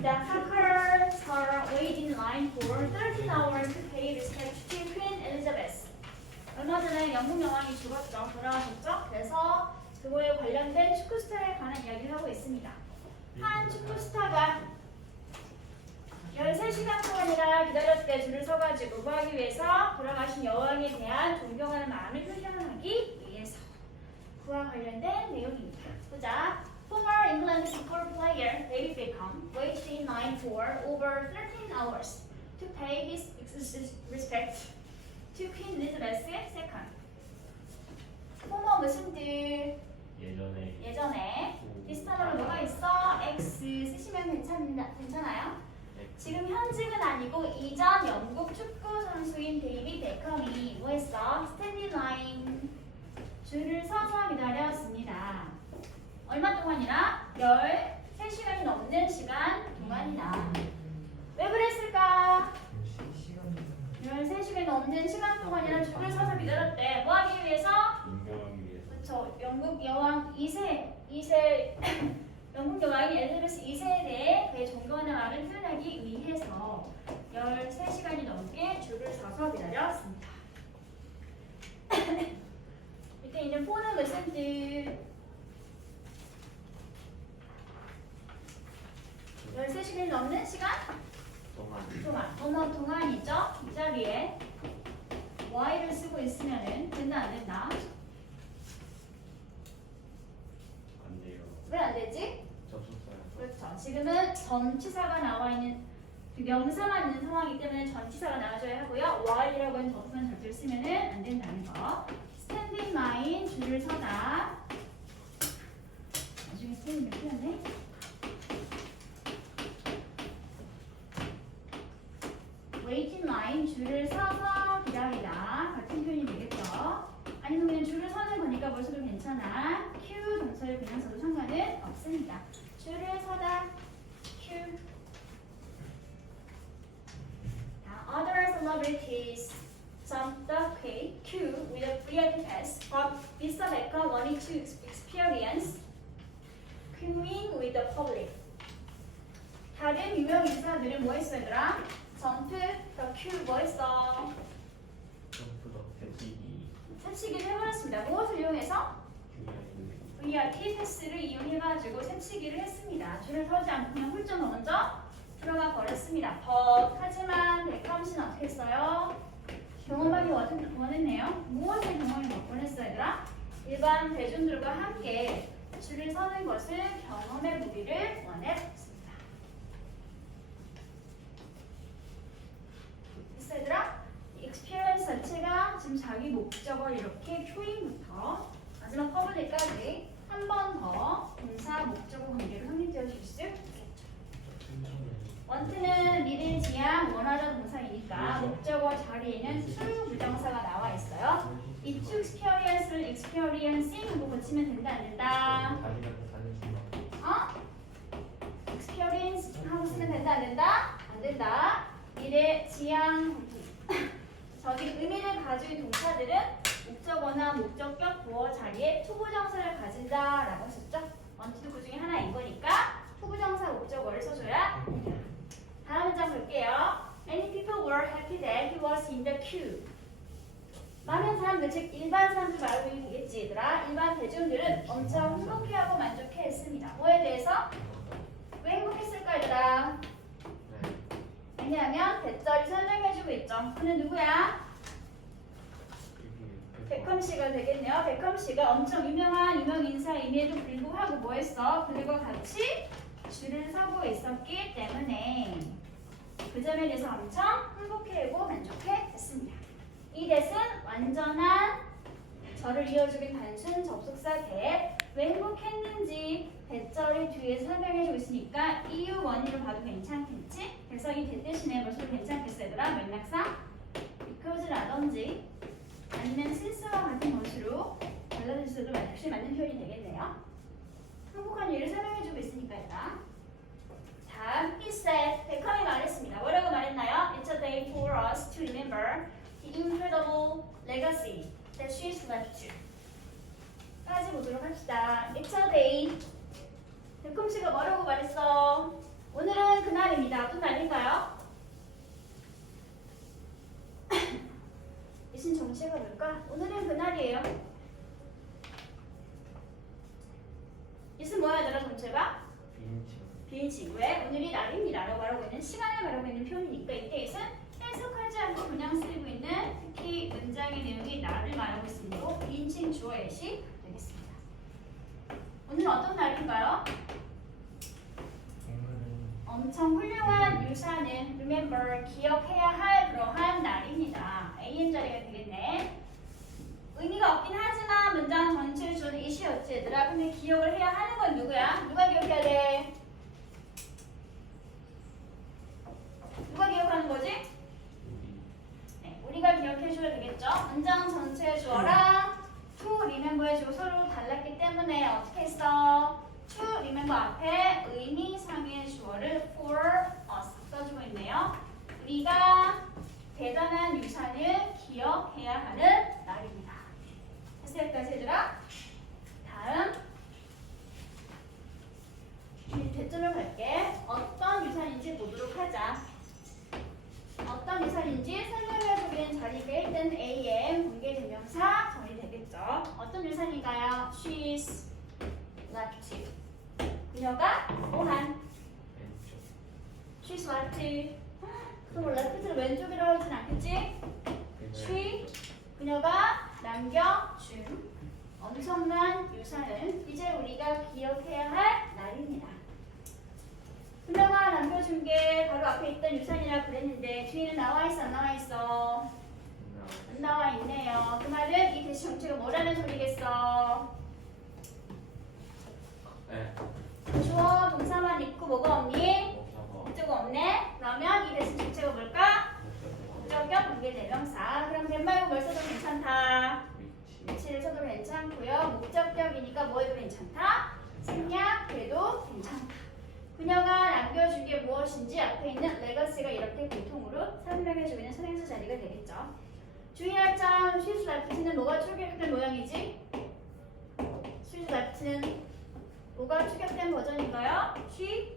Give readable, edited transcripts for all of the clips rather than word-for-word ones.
The hackers are waiting in line for 13 hours to pay respect to Queen Elizabeth. 얼마 전에 영국 여왕이 죽었죠. 돌아가셨죠. 그래서 그거에 관련된 축구 스타에 관한 이야기를 하고 있습니다. 한 축구 스타가 13시간 동안이나 기다렸대. 줄을 서가지고 뭐 하기 위해서? 돌아가신 여왕에 대한 존경하는 마음을 표현하기 위해서. 그와 관련된 내용입니다. 보자. Former England football player David Beckham waited in line for over 13 hours to pay his respect to Queen Elizabeth II. former 무슨 뜻? 예전에 비슷한 뭐가 있어? X 쓰시면 괜찮아요? 지금 현직은 아니고 이전 영국 축구 선수인 데이빗 베컴이 뭐 했어? 스탠딩 라인 줄을 서서 기다렸습니다. 얼마 동안이나? 13시간이 넘는 시간 동안이나. 왜 그랬을까? 13시간이 넘는 시간 동안이나 줄을 서서 기다렸대. 뭐 하기 위해서? 그쵸. 영국 여왕 2세 영국 여왕인 엘리자베스 2세에 대해 그의 존경하는 마음을 표현하기 위해서 13시간이 넘게 줄을 서서 기다렸습니다. 밑에 있는 포는 무슨 뜻? 13시간이 넘는 시간? 동안이죠? 이 자리에 Y를 쓰고 있으면은 된다 안 된다? 안 돼요. 왜 안 되지? 접속사요. 그렇죠. 지금은 전치사가 나와 있는 그 명사만 있는 상황이기 때문에 전치사가 나와줘야 하고요. while이라고 하는 접속사는 절대로 쓰면은 안 된다는 거. 스탠딩 라인 줄을 서다. 나중에 쓰는 게 필요하네. waiting line 줄을 서서 기다리다 같은 표현이 되겠죠. 아니면 그냥 줄을 서는 거니까 뭘 써도 괜찮아. Q 동사를 그냥 써도 상관은 없습니다. 줄을 서다 Q. Other celebrities jumped the queue with a free pass, but Mr. Becker wanted to experience queuing with the public. 다른 유명 인사들은 뭐 했어 얘들아? 점프 더 큐 뭐 했어? 점프 더 패치기. 새치기를 해버렸습니다. 무엇을 이용해서? VRT 패스를 이용해가지고 새치기를 했습니다. 줄을 서지 않고 그냥 훌쩍 먼저 들어가 버렸습니다. 하지만 베컴 씨는 어떻게 했어요? 경험하기 원했네요. 무엇을 경험을 원했어 얘들아? 일반 대중들과 함께 줄을 서는 것을 경험해 보기를 원했습니다. 얘들아, experience 자체가 지금 자기 목적을 이렇게 queuing부터 마지막 퍼블릭까지 한 번 더 동사 목적어 관계를 확립되어 줄 수 있겠죠. want는 미래 지향 원하던 동사이니까 목적어 자리에는 to 부정사가 나와 있어요. 이 to experience를 experiencing으로 고치면 된다 안 된다? experience 하고 쓰면 된다 안 된다? 안 된다. 미래 지향 저기 의미를 가진 동사들은 목적어나 목적격 보어 자리에 투부정사를 가진다라고 했었죠. 원투도 그 중에 하나인 거니까 투부정사 목적어를 써줘야 합니다. 다음 문장 볼게요. Many people were happy that he was in the queue. 많은 사람들, 즉 일반 사람들 말고 있겠지 얘들아. 일반 대중들은 엄청 행복해하고 만족해했습니다. 뭐에 대해서? 왜 행복했을까 얘들아? 왜냐하면 대절이 설명해주고 있죠. 그는 누구야? 베컴 씨가 되겠네요. 베컴 씨가 엄청 유명한 유명 인사임에도 불구하고 뭐 했어? 그들과 같이 줄을 서고 있었기 때문에 그 점에 대해서 엄청 행복해하고 만족해했습니다. 이 that은 완전한 절을 이어주긴 단순 접속사 that. 왜 행복했는지 대절이 뒤에 설명해주고 있으니까 이유 원인으로 봐도 괜찮겠지? 그래서 이 that 대신에 뭘 써도 괜찮겠어 얘들아? 맥락상 because라든지 아니면 since와 같은 것으로 달라졌어도 역시 맞는 표현이 되겠네요. 행복한 이유를 설명해주고 있으니까 얘들아. 다음 he said, 베컴이 말했습니다. 뭐라고 말했나요? It's a day for us to remember the incredible legacy that she's left. 까지 보도록 합시다. It's a day. 베컴 씨가 뭐라고 말했어? 오늘은 그날 오늘이지. 왜? 오늘이 날입니다라고 말하고 있는 시간을 말하고 있는 표현이니까 이때에선 해석하지 않고 그냥 쓰이고 있는 특히 문장의 내용이 날을 말하고 있으므로 인칭 주어 예시 되겠습니다. 오늘은 어떤 날인가요? 오늘은 엄청 훌륭한 유산을 remember 기억해야 할 그러한 날입니다. am 자리가 되겠네. 의미가 없긴 하지만 문장 전체를 주는 이시였지 얘들아. 근데 기억을 해야 하는 건 누구야? 누가 기억해야 돼? 누가 기억하는 거지? 네, 우리가 기억해 줘야 되겠죠. 문장 전체의 주어랑 to remember의 주어 서로 달랐기 때문에 어떻게 했어? to remember 앞에 의미상의 주어를 for us 써주고 있네요. 우리가 대단한 유산을 기억해야 하는 날입니다. 됐어요, 여기까지 얘들아? 다음 대점을 갈게. 어떤 유산인지 보도록 하자. 어떤 유산인지 설명해주는 자리가 일단 am 공개대명사 정의되겠죠. 어떤 유산인가요? She's left. 그녀가 뭐한? 왼쪽. She's left. 그럼 left를 왼쪽이라고 하진 않겠지? She 그녀가 남겨준 엄청난 유산을 이제 우리가 기억해야 할 날입니다. 그녀가 남겨준 게 바로 앞에 있던 유산이라 그랬는데 뒤에는 나와 있어 안 나와 있어? 안 나와 있네요. 그 말은 이 대시 정체가 뭐라는 소리겠어? 네. 주어 동사만 있고 뭐가 없니? 목적어. 목적어 없네. 그러면 이 대시 정체가 뭘까? 목적격 관계대명사. 그럼 된 말고 뭘 써도 괜찮다. 위치. 위치를 써도 괜찮고요. 목적격이니까 뭐 해도 괜찮다. 생략해도 괜찮다. 그녀가 남겨준 게 무엇인지 앞에 있는 레거시가 이렇게 공통으로 설명해주고 있는 선행사 자리가 되겠죠. 주의할 점, she's left는 뭐가 추격된 모양이지? she's left는 뭐가 추격된 버전인가요? she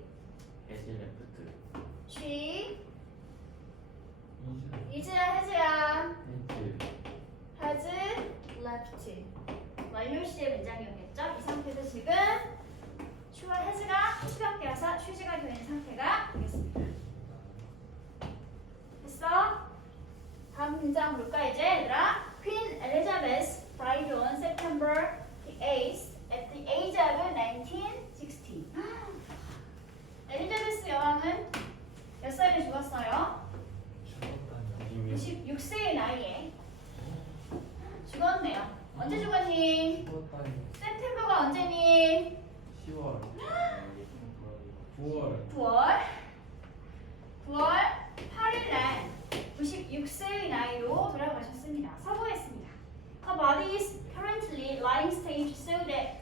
이즈야 해즈야 has left 완료시의 문장이었겠죠? 이 상태에서 지금 슈와 has가 추격되어서 쉬지가 되는 상태가 되겠습니다. 됐어? 다음 문장 볼까 이제 얘들아? Queen Elizabeth died on September the 8th at the age of 1960. 엘리자베스 여왕은 몇 살에 죽었어요? 96세의 나이에 죽었네요. 언제 죽었니? september가 언제니? 10월. 9월. 9월 8일 날 96세의 나이로 돌아가셨습니다. 서거했습니다. Her body is currently lying stage so that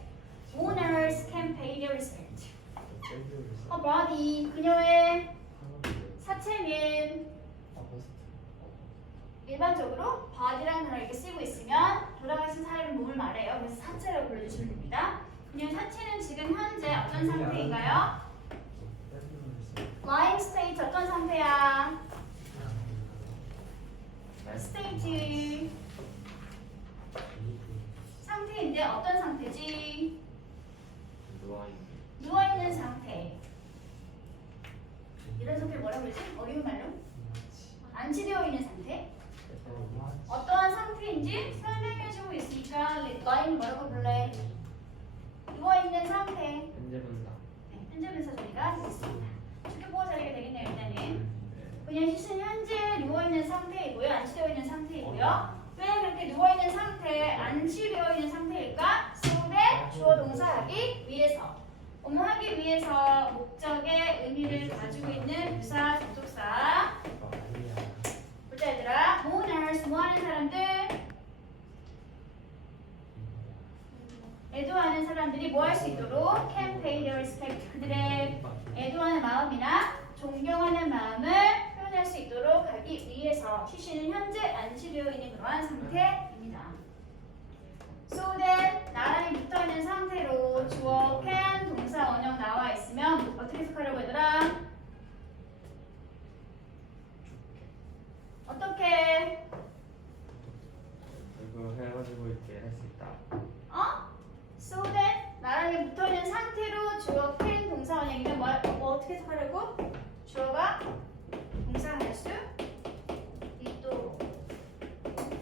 owners can pay their respect. Her body, 그녀의 사체는 일반적으로 body라는 단어를 이렇게 쓰고 있으면 돌아가신 사람의 몸을 말해요. 그래서 사체라고 불러주시면 됩니다. 그녀의 사체는 지금 현재 어떤 상태인가요? lying state 어떤 상태야? state 상태인데 어떤 상태지? 누워있는 상태. 이런 상태를 뭐라고 그러지? 어려운 말로? 안치되어 있는 상태. 어떠한 상태인지 설명해주고 있으니까 lying 뭐라고 불래? 누워있는 상태. 현재 분다. 네, 현재 분사 자리가 되겠습니다. 추격보호 자리가 되겠네요. 일단은 그냥 시신 현재 누워있는 상태이고요. 안치되어 있는 상태이고요. 왜 그렇게 누워있는 상태, 안치되어 있는 상태일까? so that 주어 동사하기 위해서 업무하기 위해서 목적의 의미를 가지고 있는 부사, 접속사. 보자 얘들아. mourners, 뭐하는 사람들? 애도하는 사람들이 뭐 할 수 있도록 can pay their respect. 그들의 애도하는 마음이나 존경하는 마음을 표현할 수 있도록 하기 위해서 시신은 현재 안치되어 있는 그러한 상태입니다. so that 나란히 붙어있는 상태로 주어 can 동사 원형 나와 있으면 어떻게 해석하려고 얘들아? 어떻게? 이거 해가지고 이렇게 할 수 있다. so that 나란히 붙어있는 상태로 주어 can 동사 원형이면 뭐 어떻게 어떻게 해석하려고? 주어가 동사할 수 있도록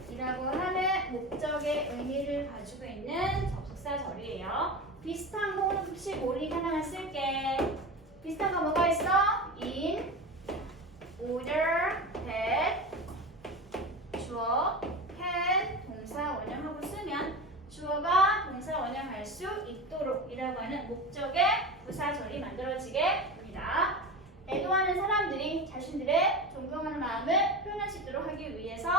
이라고 하는 목적의 의미를 가지고 있는 접속사절이에요. 비슷한 거 혹시 모르니까 하나만 쓸게. 비슷한 거 뭐가 있어? in, order, that, 주어, can, 동사 원형하고 쓰면 주어가 동사 원형할 수 있도록 이라고 하는 목적의 부사절이 만들어지게 됩니다. 애도하는 사람들이 자신들의 존경하는 마음을 표현할 수 있도록 하기 위해서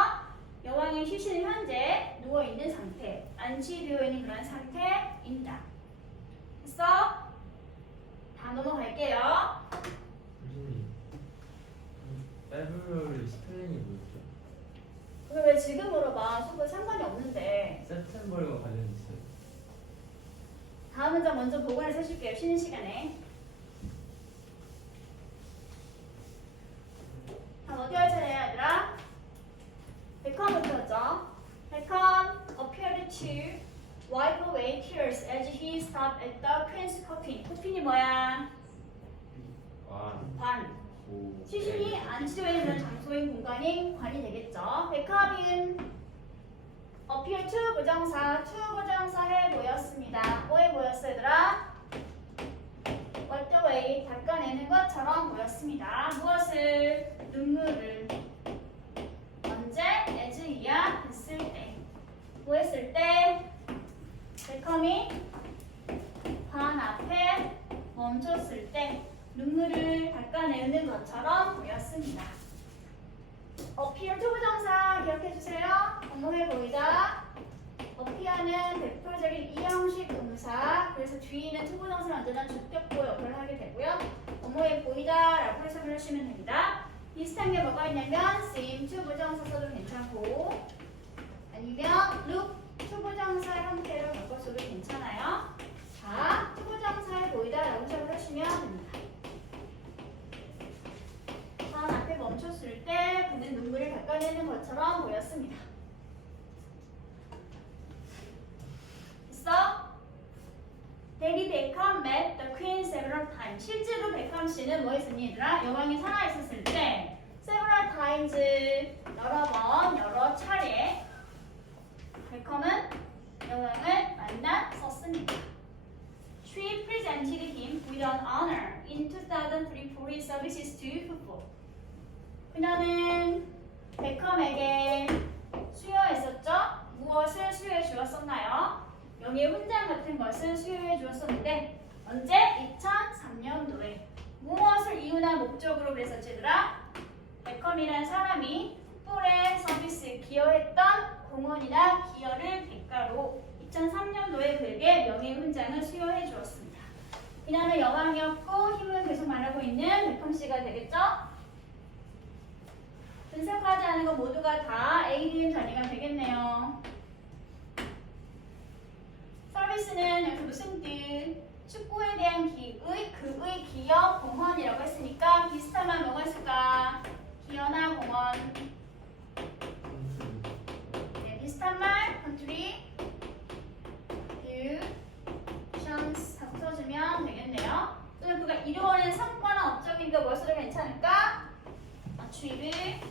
여왕의 휴신은 현재 누워있는 상태, 안치되어 있는 그런 상태입니다. 됐어? 다음 넘어갈게요. 교수님, 페브루아리 스펠링이 뭐였죠? 그걸 왜 지금 물어봐? 수고 상관이 없는데. 세프템버와 관련 있어요. 다음 문장 먼저 보관을 써줄게요. 쉬는 시간에. 다음 어디 할 차례야 얘들아? 베컴부터죠. 베컴 appeared to wipe away tears as he stopped at the Queen's coffin. 코핀이 뭐야? 관. 시신이 안치되어 있는 그런 장소인 공간인 관이 되겠죠. 베컴은 appear to 부정사, to 부정사에 모였습니다. 뭐에 모였어 얘들아? wipe away, 닦아내는 것처럼 모였습니다. 무엇을? 눈물을. 언제? as 이야 했을 때. 뭐 했을 때? 베컴이 관 앞에 멈췄을 때 눈물을 닦아내는 것처럼 보였습니다. appear to 부정사 기억해주세요. 업무해 보이다. appear는 대표적인 이형식 동사. 그래서 뒤에 있는 to 부정사는 언제나 주격보 역할을 하게 되고요. 업무해 보이다 라고 해석을 하시면 됩니다. 비슷한 게 뭐가 있냐면 seem to 부정사 써도 괜찮고 아니면 look to 부정사 형태로 바꿔줘도 괜찮아요. 자, to 부정사에 보이다 라고 해석을 하시면 됩니다. 관 앞에 멈췄을 때 그는 눈물을 닦아내는 것처럼 보였습니다. 됐어? 데리 베컴 met the queen several times. 실제로 베컴 씨는 뭐 했었니 얘들아? 여왕이 살아있었을 때 several times 여러 번, 여러 차례 베컴은 여왕을 만났었습니다. She presented him with an honor in 2003 for his services to football. 그녀는 베컴에게 수여했었죠? 무엇을 수여해 주었었나요? 명예 훈장 같은 것을 수여해 주었었는데 언제? 2003년도에 무엇을 이유나 목적으로 그랬었지 얘들아? 베컴이라는 사람이 풋볼에 서비스 기여했던 공헌이나 기여를 대가로 2003년도에 그에게 명예 훈장을 수여해 주었습니다. 이나는 여왕이었고 힘을 계속 말하고 있는 베컴 씨가 되겠죠? 분석하지 않은 것 모두가 다 ADM 단위가 되겠네요. 서비스는 여기서 무슨 뜻? 축구에 대한 그의 기여, 공헌이라고 했으니까 비슷한 말 뭐가 있을까? 기여나 공헌. 네, 비슷한 말 contributions 하고 써주면 되겠네요. 또는 그가 이루어낸 성과나 업적인가 뭘 써도 괜찮을까? attribute,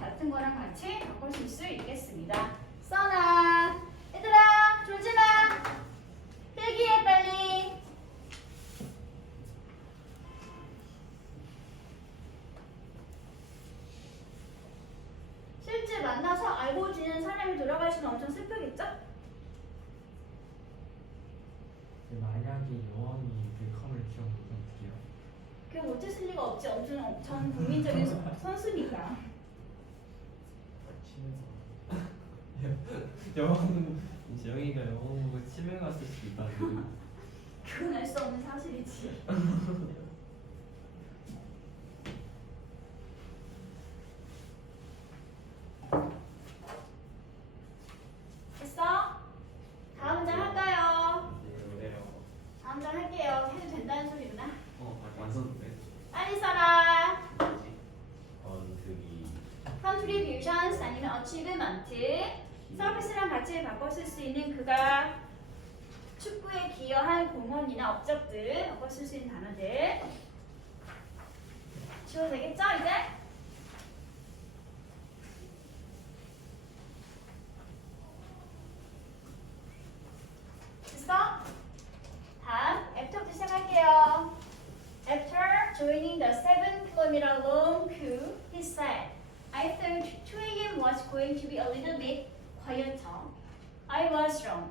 같은 거랑 같이 바꾸실 수 있겠습니다. 써놔. 얘들아 졸지마. 필기해 빨리. 실제 만나서 알고 지낸 사람이 돌아가시면 엄청 슬프겠죠? 만약에 여왕이 베컴을 기억 못하면 어떡해요? 그게 못했을 리가 없지. 엄청 전 국민적인 선수니까. 여왕 이제 영희가 영왕 보고 치매 갔을 수도 있다는데. 그건 알 수 없는 사실이지. 됐어? 다음 문장 할까요? 네, 그래요. 다음 문장 할게요. 해도 된다는 소리구나. 완성돼. 빨리 써라. 건드기. contributions 아니면 achievement. 서비스랑 같이 바꿔 쓸 수 있는 그가 축구에 기여한 공헌이나 업적들 아까 쓸 수 있는 단어들 지워도 되겠죠 이제? 됐어? 다음 after부터 시작할게요. After joining the 7-kilometer long queue, he said, I thought 2 a.m. was going to be a little bit quieter. I was wrong.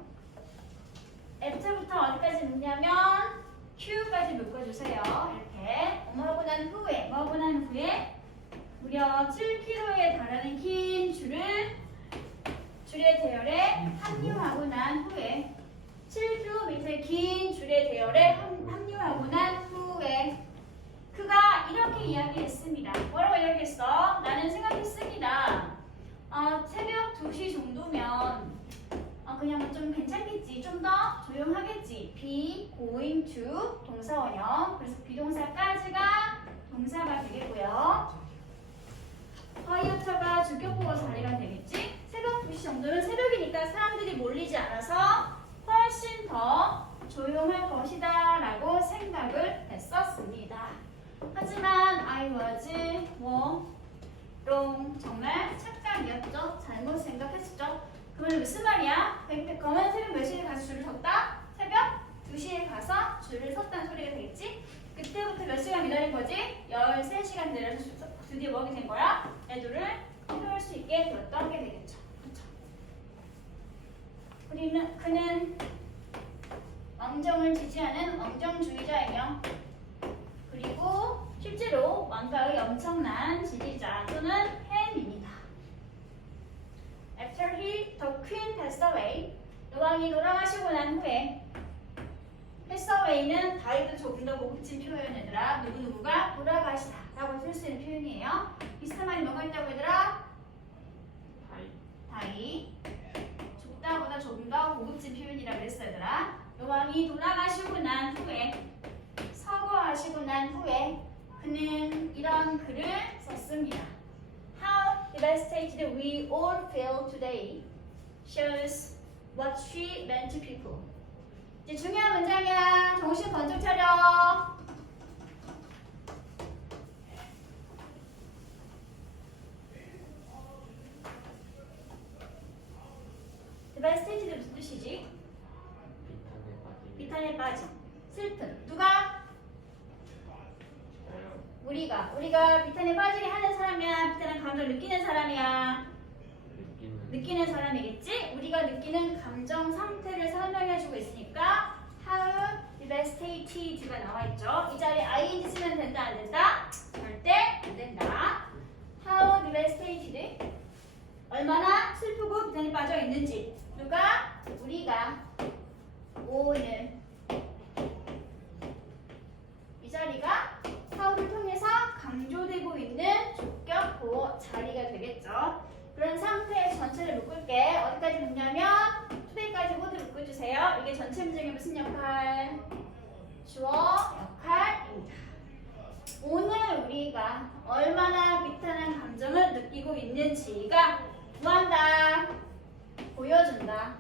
after부터 어디까지 묶냐면 queue까지 묶어주세요. 이렇게 뭐하고 난 후에 무려 7km에 달하는 긴 줄의 대열에 합류하고 난 후에 7km 긴 줄의 대열에 합류하고 난 후에 그가 이렇게 이야기했습니다. 뭐라고 이야기했어? 나는 생각했습니다. 새벽 2시 정도면 그냥 좀 괜찮겠지. 좀 더 조용하겠지. be going to 동사원형. 그래서 비동사까지가 동사가 되겠고요. quieter가 주격보고 자리가 되겠지. 새벽 2시 정도는 새벽이니까 사람들이 몰리지 않아서 훨씬 더 조용할 것이다 라고 생각을 했었습니다. 하지만 I was wrong. 정말 착각이었죠. 잘못 생각했었죠. 그러면 무슨 말이야? 백컴은 새벽 몇 시에 가서 줄을 섰다? 새벽 2시에 가서 줄을 섰다는 소리가 되겠지? 그때부터 몇 시간 기다린 거지? 13시간 기다려서 드디어 뭐하게 된 거야? 애들을 필요할 수 있게 되었던 게 되겠죠. 그렇죠? 그는 왕정을 지지하는 왕정주의자이며 그리고 실제로 왕가의 엄청난 지지자 또는 팬입니다. After the queen passed away, 여왕이 돌아가시고 난 후에 pass away는 다이도 조금 더 고급진 표현 얘들아. 누구누구가 돌아가시다 라고 쓸 수 있는 표현이에요. 비슷한 말이 뭐가 있다고 얘들아? 다이. 좁다보다 조금 더 고급진 표현이라고 그랬어 얘들아. 여왕이 돌아가시고 난 후에 서거하시고 난 후에 그는 이런 글을 썼습니다. How devastated we all feel today shows what she meant to people. 이제 중요한 문장이야. 정신 번쩍 차려. devastated 무슨 뜻이지? 비탄에 빠진, 슬픈. 누가? 우리가 비탄에 빠지게 하는 사람이야? 비탄한 감정을 느끼는 사람이야? 느끼는 사람이겠지? 우리가 느끼는 감정 상태를 설명해주고 있으니까 how devastated가 나와있죠. 이 자리에 ing 쓰면 된다 안 된다? 절대 안 된다. how devastated 얼마나 슬프고 비탄에 빠져 있는지 누가? 우리가 오늘 이 자리가 how를 통해서 강조되고 있는 주격 보호 자리가 되겠죠. 그런 상태에서 전체를 묶을게. 어디까지 묶냐면 today까지 모두 묶어주세요. 이게 전체 문장의 무슨 역할? 주어 역할입니다. 오늘 우리가 얼마나 비탄한 감정을 느끼고 있는지가 뭐한다? 보여준다.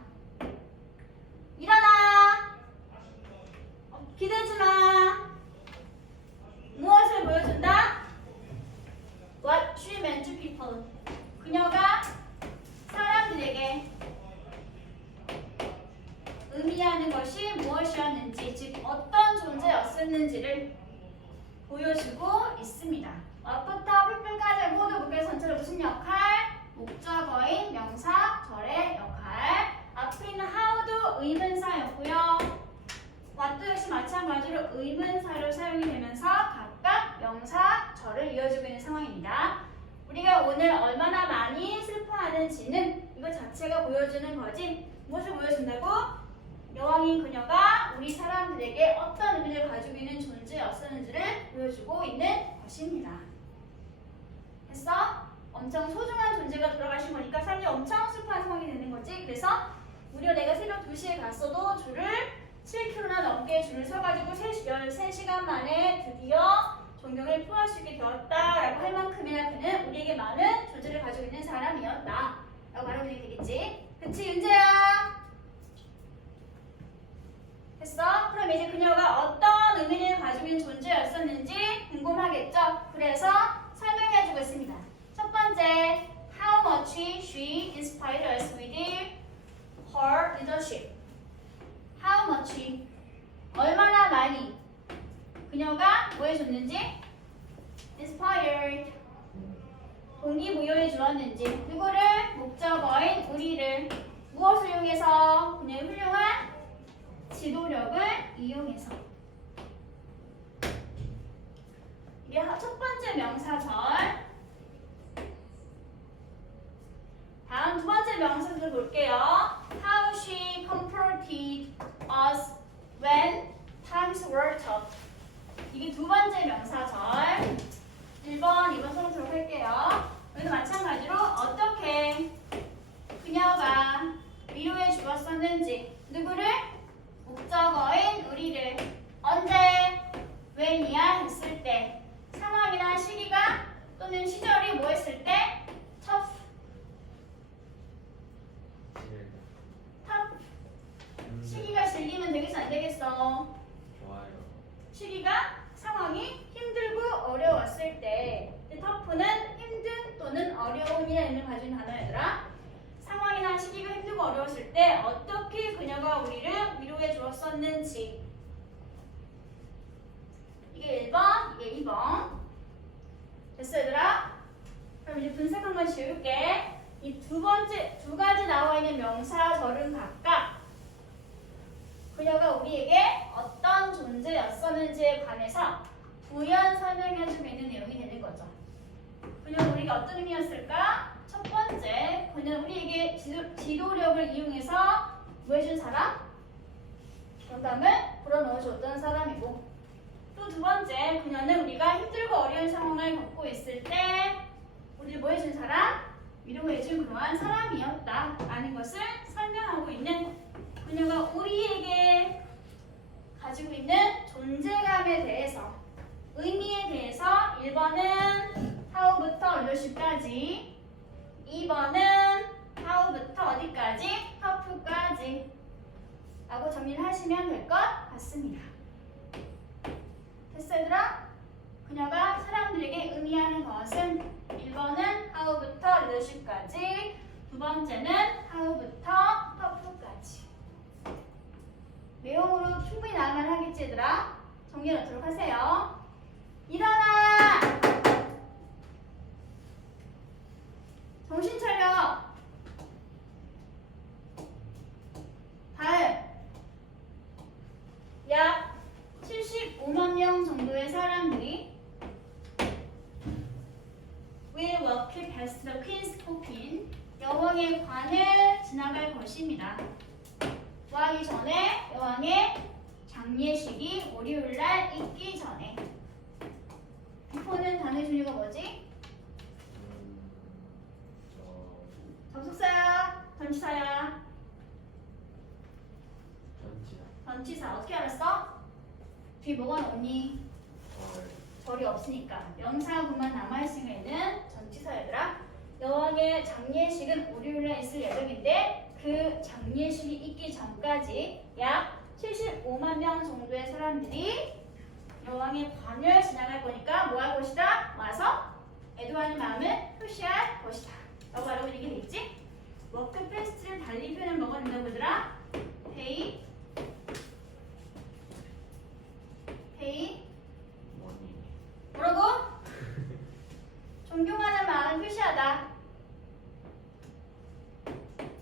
일어나! 기대지 마! 무엇을 보여준다? What she meant to people. 그녀가 사람들에게 의미하는 것이 무엇이었는지, 즉 어떤 존재였었는지를 보여주고 있습니다. 앞부터 뿔뿔까지 모두 묶여 전체로 무슨 역할? 목적어인 명사, 절의 역할. 앞에 있는 how도 의문사였고요. what도 역시 마찬가지로 의문사로 사용이 되면서 각각 명사, 절을 이어주고 있는 상황입니다. 우리가 오늘 얼마나 많이 슬퍼하는지는 이거 자체가 보여주는 거지. 무엇을 보여준다고? 여왕인 그녀가 우리 사람들에게 어떤 의미를 가지고 있는 존재였었는지를 보여주고 있는 것입니다. 됐어? 엄청 소중한 존재가 돌아가신 거니까 사람들이 엄청 슬퍼한 상황이 되는 거지. 그래서 무려 내가 새벽 2시에 갔어도 줄을 7km나 넘게 줄을 서가지고 13시간 만에 드디어 존경을 표할 수 있게 되었다라고 할 만큼이나 그는 우리에게 많은 존재를 가지고 있는 사람이었다 라고 말하면 되겠지. 그치 윤재야? 됐어? 그럼 이제 그녀가 어떤 의미를 가지고 있는 존재였었는지 궁금하겠죠? 그래서 설명해주고 있습니다. 첫 번째, how much she inspired us with her leadership. How much, 얼마나 많이 그녀가 뭐 해줬는지, inspired, 동기부여해 주었는지, 누구를? 목적어인 우리를 무엇을 이용해서? 그녀의 훌륭한 지도력을 이용해서. 이게 첫 번째 명사절. 다음 두 번째 명사절 볼게요. How she comforted us when times were tough. 이게 두 번째 명사절. 1번, 2번 써보도록 할게요. 여기도 마찬가지로 어떻게 그녀가 위로해 주었었는지, 누구를? 목적어인 우리를. 언제? when이야 했을 때. 상황이나 시기가 또는 시절이 뭐 했을 때? tough. 시기가 질리면 되겠어 안 되겠어? 좋아요. 시기가 상황이 힘들고 어려웠을 때. 터프는 힘든 또는 어려움이라는 의미를 가진 단어얘들아. 상황이나 시기가 힘들고 어려웠을 때 어떻게 그녀가 우리를 위로해 주었었는지. 이게 1번, 이게 2번. 됐어 얘들아? 그럼 이제 분석한 건 지울게. 이 두 가지 나와 있는 명사절은 각각 그녀가 우리에게 어떤 존재였었는지에 관해서 부연 설명해주고 있는 내용이 되는 거죠. 그녀가 우리에게 어떤 의미였을까? 첫 번째, 그녀는 우리에게 지도력을 이용해서 뭐 해준 사람? 정답을 불어넣어줬던 사람이고, 또 두 번째, 그녀는 우리가 힘들고 어려운 상황을 겪고 있을 때 우리를 뭐 해준 사람? 위로해준 그러한 사람이었다 라는 것을 설명하고 있는, 그녀가 우리에게 가지고 있는 존재감에 대해서, 의미에 대해서 1번은 how부터 leadership까지, 2번은 how부터 어디까지? tough까지 라고 정리를 하시면 될 것 같습니다. 됐어 얘들아? 그녀가 사람들에게 의미하는 것은 1번은 how부터 leadership까지, 두 번째는 how부터 tough까지. 내용으로 충분히 나가면 하겠지 얘들아? 정리해 놓도록 하세요. 일어나! 정신 차려! 다음, 약 75만 명 정도의 사람들이 will walk past the Queen's Coffin, 여왕의 관을 지나갈 것입니다. 하기 전에 여왕의 장례식이 월요일날 있기 전에. 비포는 단어의 종류가 뭐지? 접속사야? 전치사야? 전치사. 전치사. 어떻게 알았어? 뒤에 뭐가 나오니? 절이 없으니까 명사구만 남아있으면 있는 전치사 얘들아. 여왕의 장례식은 월요일날 있을 예정인데 그 장례식이 있기 전까지 약 75만 명 정도의 사람들이 여왕의 관을 지나갈 거니까 뭐 할 것이다? 와서 애도하는 마음을 표시할 것이다 라고 알아보는 게 되겠지? 워크 페스트를 달리 표현을 뭐가 된다고 얘들아? pay 뭐라고? 존경하는 마음을 표시하다.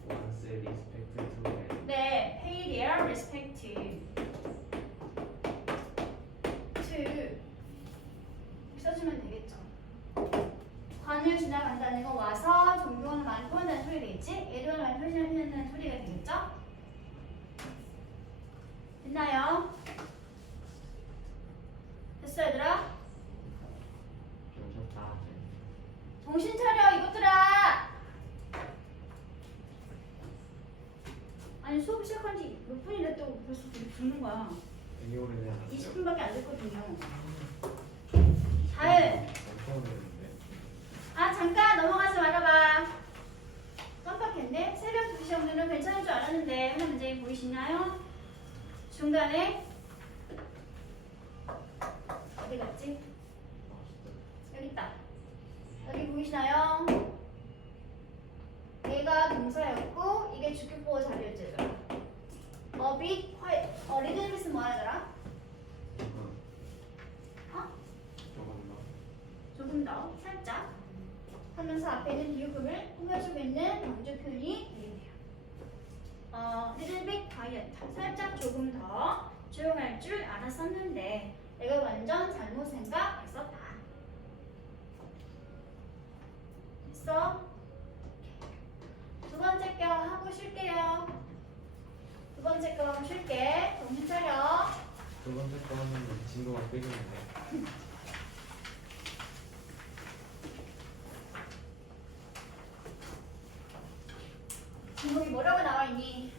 Once respect to them. 네, pay their respect to 써주면 되겠죠. 관을 지나간다는 건 와서 존경하는 마음을 표현하는 소리 되겠지? 애도하는 마음을 표현하는 소리가 되겠죠? 됐나요? 됐어 얘들아? 좋다. 정신 차려 이것들아! 아니 수업 시작한 지 몇 분이나 또 벌써 죽는 거야. 되게 오래되지 않았어요? 20분밖에 안 됐거든요. 다음. 엄청 오래됐는데. 아 잠깐 넘어가지 말아봐. 깜빡했네. 새벽 2시 정도는 괜찮을 줄 알았는데 하나 문제 보이시나요? 중간에 어디 갔지? 여기 있다. 여기 보이시나요? 얘가 동사였고 이게 주격보호 자리였죠. A bit quiet. little bit은 뭐 하더라? 조금 더 살짝 하면서 앞에 있는 비유금을 꾸며주고 있는 강조 표현이 되겠네요. little bit quiet. 살짝 조금 더 조용할 줄 알았었는데 내가 완전 잘못 생각했었다. 됐어? 두 번째 거 하고 쉴게요. 두 번째 거 하고 쉴게. 정신 차려. 두 번째 거 하면 진도가 빼겠는데. 제목이 뭐라고 나와 있니?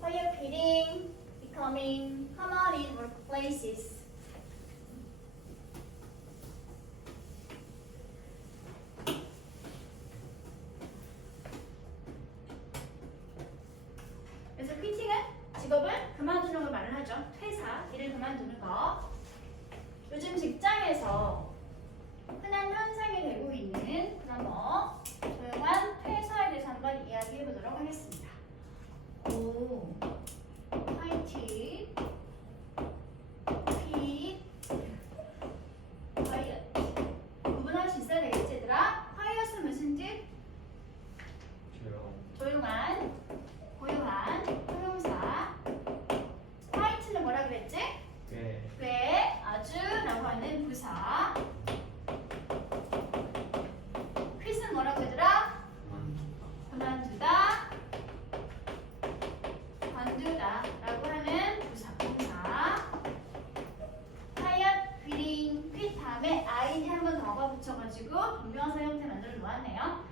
Quiet quitting, becoming common in workplaces. 그래서 quitting은 직업을 그만두는 걸 말을 하죠. 퇴사, 일을 그만두는 거. 요즘 직장에서 흔한 현상이 되고 있는 그런 조용한 퇴사에 대해서 한번 이야기해 보도록 하겠습니다. 오, 화이팅, 퀴, quiet. 구분할 수 있어야 되겠지, 얘들아? quiet은 무슨 뜻? 조용한, 고요한, 형용사. quiet는 뭐라 그랬지? 꽤, 아주라고 하는 부사. 퀴즈는 뭐라고 하더라? 그만두다, 관두다 라고 하는 부사, 동사. quiet, quitting, quit 다음에 ing 한 번 더 붙여가지고 분명사 형태 만들어 놓았네요.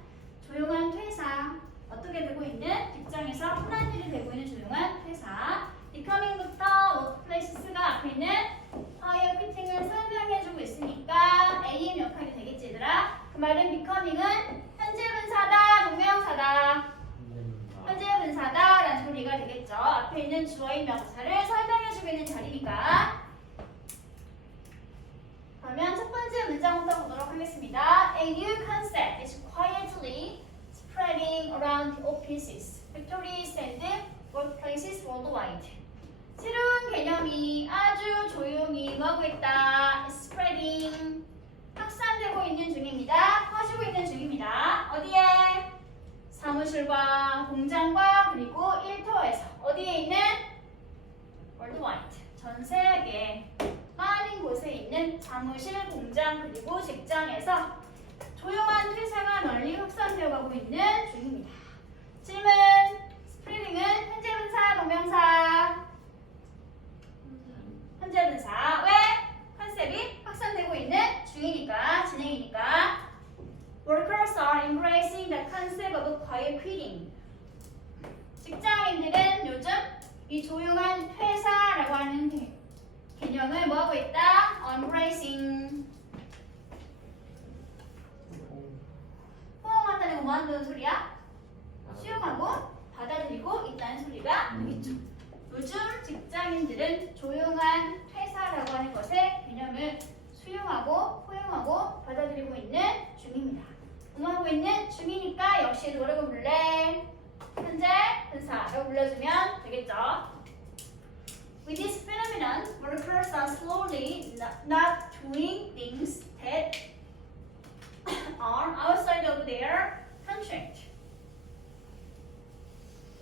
조용한 퇴사, 어떻게 되고 있는 직장에서 흔한 일이 되고 있는 조용한 퇴사. becoming부터 workplaces가 앞에 있는 quiet, quitting을 설명해주고 있으니까 am 역할이 되겠지, 얘들아? 그 말은 becoming은 현재 분사다, 동명사다. 현재 분사다라는 소리가 되겠죠. 앞에 있는 주어인 명사를 설명해주고 있는 자리니까. 그러면 첫 번째 문장부터 보도록 하겠습니다. A new concept is quietly spreading around the offices, factories and workplaces worldwide. 새로운 개념이 아주 조용히 뭐하고 있다? spreading. 확산되고 있는 중입니다. 퍼지고 있는 중입니다. 어디에? 사무실과 공장과 그리고 일터에서. 어디에 있는? worldwide. 전 세계 많은 곳에 있는 사무실, 공장 그리고 직장에서 조용한 퇴사가 널리 확산되어 가고 있는 중입니다. 질문. 스프레딩은 현재 분사, 동명사? 현재 분사. 왜? 컨셉이 확산되고 있는 중이니까, 진행이니까. Workers are embracing the concept of quiet quitting. 직장인들은 요즘 이 조용한 퇴사라고 하는 개념을 뭐하고 있다? Embracing. 호응한다는 건 뭐 한다는 소리야? 수용하고 받아들이고 있다는 소리가 되겠죠. 요즘 직장인들은 조용한 퇴사라고 하는 것의 개념을 수용하고 포용하고 받아들이고 있는 중입니다. 응하고 있는 중이니까 역시 뭐라고 부를래? 현재 분사라고 불러주면 되겠죠. With this phenomenon, workers are slowly not doing things that are outside of their contract.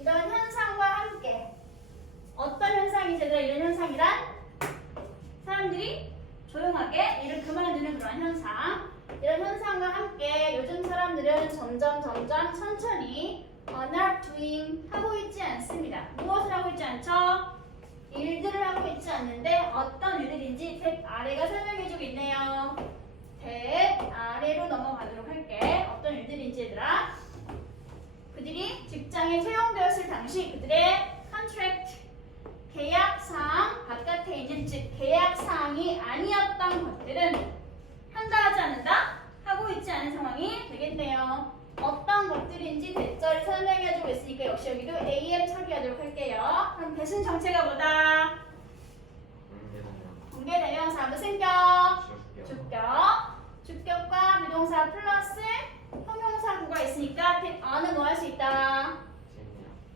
이런 현상과 함께 어떤 현상이 제대로 이런 현상이란 사람들이 조용하게 일을 그만두는 그런 현상. 이런 현상과 함께 요즘 사람들은 점점 천천히 not doing 하고 있지 않습니다. 무엇을 하고 있지 않죠? 일들을 하고 있지 않는데 어떤 일들인지 탭 아래가 설명해주고 있네요. 탭 아래로 넘어가도록 할게. 어떤 일들인지 얘들아. 그들이 직장에 채용되었을 당시 그들의 contract 계약사항 바깥에 있는 즉 계약사항이 아니었던 것들은 한다 하지 않는다? 하고 있지 않은 상황이 되겠네요. 어떤 것들인지 대절을 설명해주고 있으니까 역시 여기도 AM 처리하도록 할게요. 생겨? 주격과 비동사 플러스 형용사구가 있으니까 어는 뭐 할 수 있다?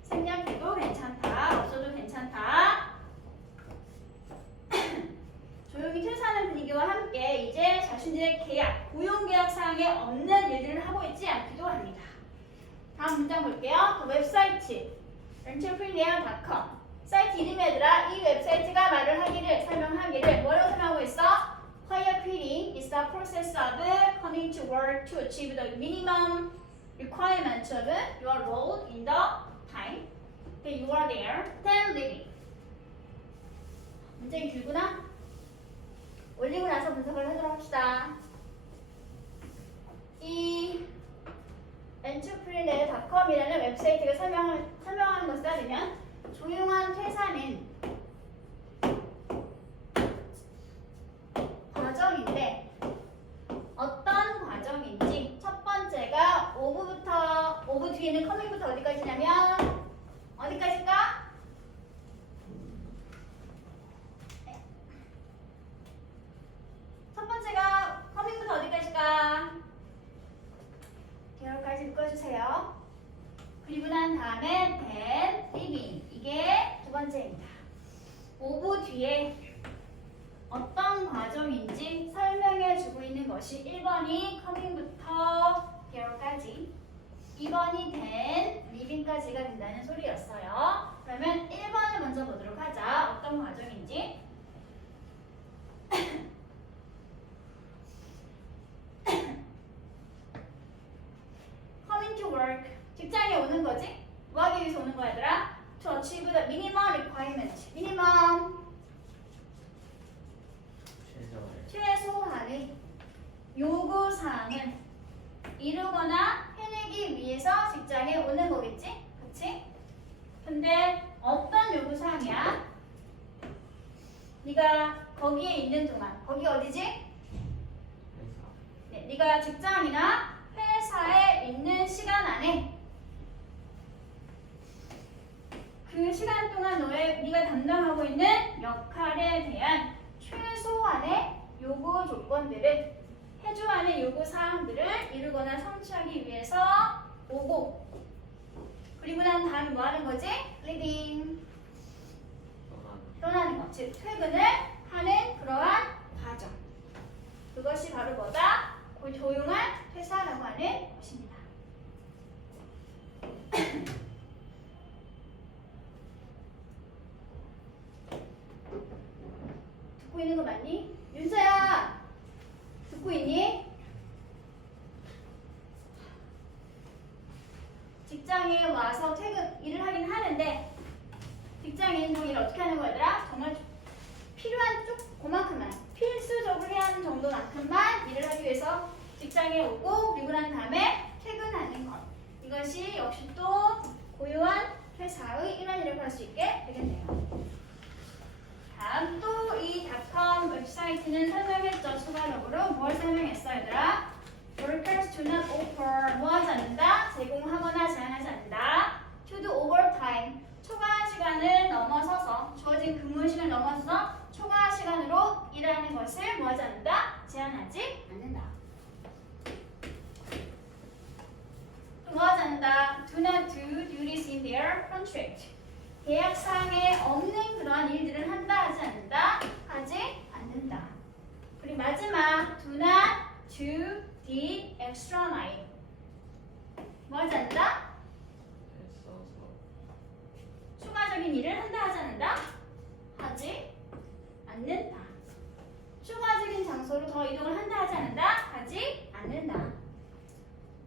생략해도 괜찮다. 없어도 괜찮다. 조용히 퇴사하는 분위기와 함께 이제 자신들의 계약, 고용계약사항에 없는 일들을 하고 있지 않기도 합니다. 다음 문장 볼게요. 그 웹사이트 entrepreneur.com 사이트 이름이 얘들아. 이 웹사이트가 설명하기를 뭐라고 설명하고 있어? Hire quitting is the process of coming to work to achieve the minimum requirement of your role in the time that you are there, then leaving. 문장이 길구나? 올리고 나서 분석을 하도록 합시다. 이 entrepreneur.com이라는 웹사이트가 설명하는 것에 따르면 조용한 퇴사는 과정인데 어떤 과정인지 첫 번째가 오브 뒤에는 coming부터 어디까지냐면 어디까지일까? 첫 번째가 coming부터 어디까지일까? 개월까지 묶어주세요. 그리고 난 다음에 then, leaving 이게 두 번째입니다. 오브 뒤에 어떤 과정인지 설명해주고 있는 것이 1번이 coming부터 개월까지 2번이 then, leaving까지가 된다는 소리였어요. 그러면 1번을 먼저 보도록 하자. 어떤 과정인지 coming to work 직장에 오는 거지? 뭐 하기 위해서 오는 거야 얘들아? To achieve the minimum requirement minimum 최소한의 요구사항을 이루거나 해내기 위해서 직장에 오는 거겠지? 그치? 근데 어떤 요구사항이야? 네가 거기에 있는 동안 거기 어디지? 네, 네가 직장이나 회사에 있는 시간 안에 그 시간 동안 네가 담당하고 있는 역할에 대한 최소한의 요구 조건들을 해줘야 하는 요구 사항들을 이루거나 성취하기 위해서 오고 그리고 난 다음에 뭐 하는 거지? leaving 떠나는 것, 즉 퇴근을 하는 그러한 과정 그것이 바로 뭐다? 그 조용한 퇴사라고 하는 것입니다. 듣고 있는 거 맞니? 윤서야 듣고 있니? 직장에 와서 일을 하긴 하는데 직장에 있는 일을 어떻게 하는 거야 얘들아? 정말 필요한 쪽 그만큼만 필수적으로 해야 하는 정도만큼만 일을 하기 위해서 직장에 오고 그리고 난 다음에 퇴근하는 것 이것이 역시 또 고요한 회사의 일환이라고 할 수 있게 되겠네요. 다음 또 이 닷컴 웹사이트는 설명했죠. 추가적으로 뭘 설명했어 얘들아? Workers do not offer 뭐 하지 않는다? 제공하거나 제한하지 않는다. To do overtime 초과 시간을 넘어서서 주어진 근무 시간을 넘어서 초과 시간으로 일하는 것을 뭐 하지 않는다? 제한하지 않는다. 또 뭐 하지 않는다? Do not do duties in their contract 계약사항에 없는 그러한 일들을 한다 하지 않는다? 하지 않는다. 그리고 마지막 do not do the extra mile 뭐 하지 않는다? 추가적인 일을 한다 하지 않는다? 하지 않는다. 추가적인 장소로 더 이동을 한다 하지 않는다? 하지 않는다.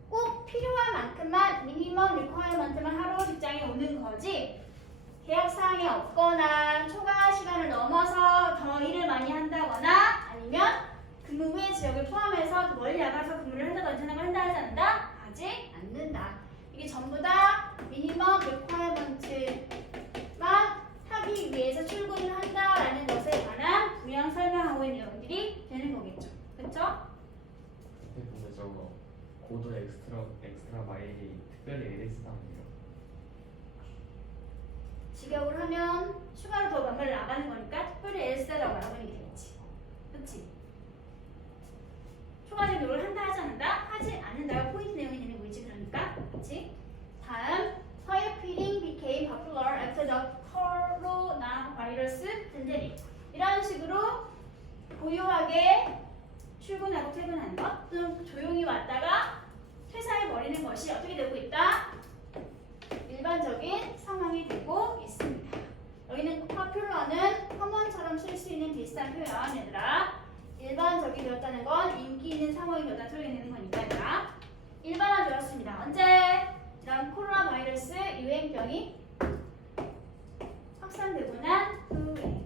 꼭 필요한 만큼만 미니멈 리ኳ어먼트만 하러 직장에 오는 거지 계약사항이 없거나 초과 시간을 넘어서 더 일을 많이 한다거나 아니면 근무 후의 지역을 포함해서 멀리 나가서 근무를 한다든지 하는 걸 한다 하지 않는다? 하지 않는다. 이게 전부 다 미니멈 리ኳ어먼트만 하기 위해서 출근을 한다라는 것에 관한 부양 설명하고 있는 내용들이 되는 거겠죠. 그렇죠? 근데 저거 고도 엑스트라 마일이 특별히 LS당이에요. 직역을 하면 추가로 더 몇마를 나가는 거니까 특별히 LS라고 말하면 되겠지. 그렇지? 문제리. 이런 식으로 고요하게 출근하고 퇴근하는 것, 또 조용히 왔다가 퇴사해 버리는 것이 어떻게 되고 있다? 일반적인 상황이 되고 있습니다. 여기는 popular는 common처럼 쓸 수 있는 비슷한 표현 얘들아. 일반적이 되었다는 건 인기 있는 상황이 되었다는 소리가 되는 거니까 얘들아. 일반화 되었습니다. 언제? 이런 코로나 바이러스 유행병이 확산되고 난 후에.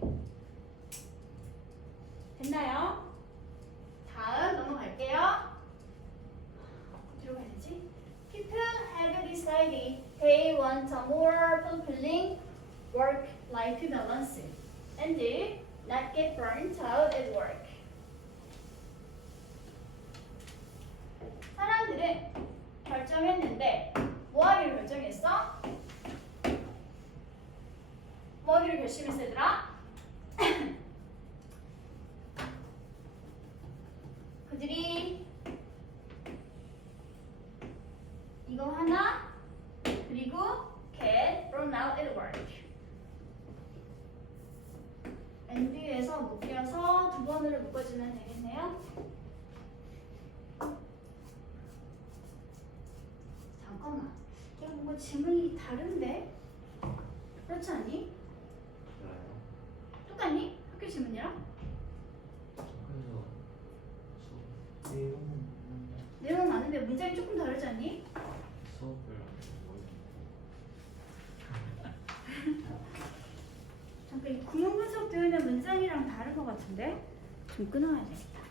됐나요? 다음 넘어갈게요. 어디로 가야 되지? People have decided they want a more fulfilling work-life balance and not get burnt out at work. 사람들은 결정했는데 뭐 하기로 결정했어? 뭐 하기로 결심했어 얘들아? 그들이 이거 하나 그리고 get burnt out at work. ND에서 묶여서 두 번으로 묶어주면 되겠네요. 잠깐만, 이거 뭔가 지문이 다른데? 그렇지 않니? 몰라요. 똑같니? 학교 지문이랑? 그래서 수업 내용은 많은데 문장이 조금 다르지 않니? 수업을 잠깐 이 구문 분석 되어 있는 문장이랑 다른 것 같은데? 좀 끊어야 되겠다.